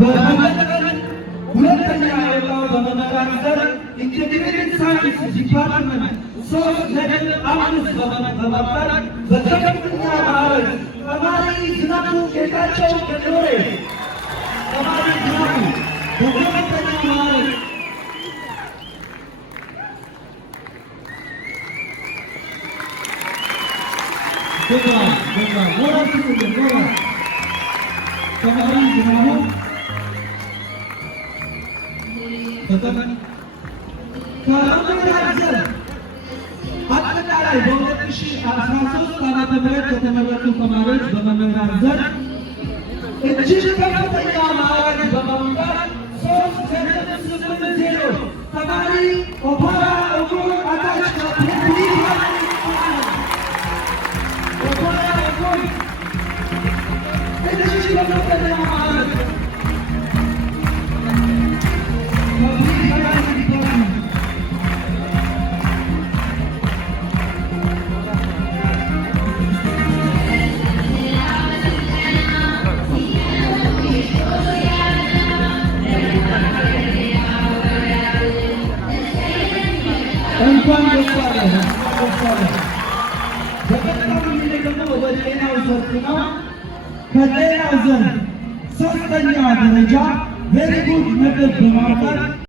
በመቀጠል ሁለተኛ የወጣው በመምህራን ዘርፍ ኢንጂነሪንግ ሳይንስ ዲፓርትመንት 3.5 በማምጣት በከፍተኛ ማዕረግ ተማሪ ዝናቡ ጌታቸው ገዶሬ ተማሪ ዝናቡ በከፍተኛ ማዕረግ ተማሪ ዝናቡ ከመምህራን ዘርፍ አጠቃላይ በ2013 ዓመተ ምህረት ከተመረጡ ተማሪዎች በመምህራን ዘርፍ እጅግ ከፍተኛ ማዕረግ በማምጣት 3.80 ተማሪ ኦፓራ እጉር አታች እጅግ ከፍተኛ ማዕረግ እንኳን ደስ አለህ። በቀጥታ የምንሄደው ወደ ጤናው ዘርፍ ነው። ከጤናው ዘርፍ ሶስተኛ ደረጃ ቬሪ ጉድ ምግብ በማምጣት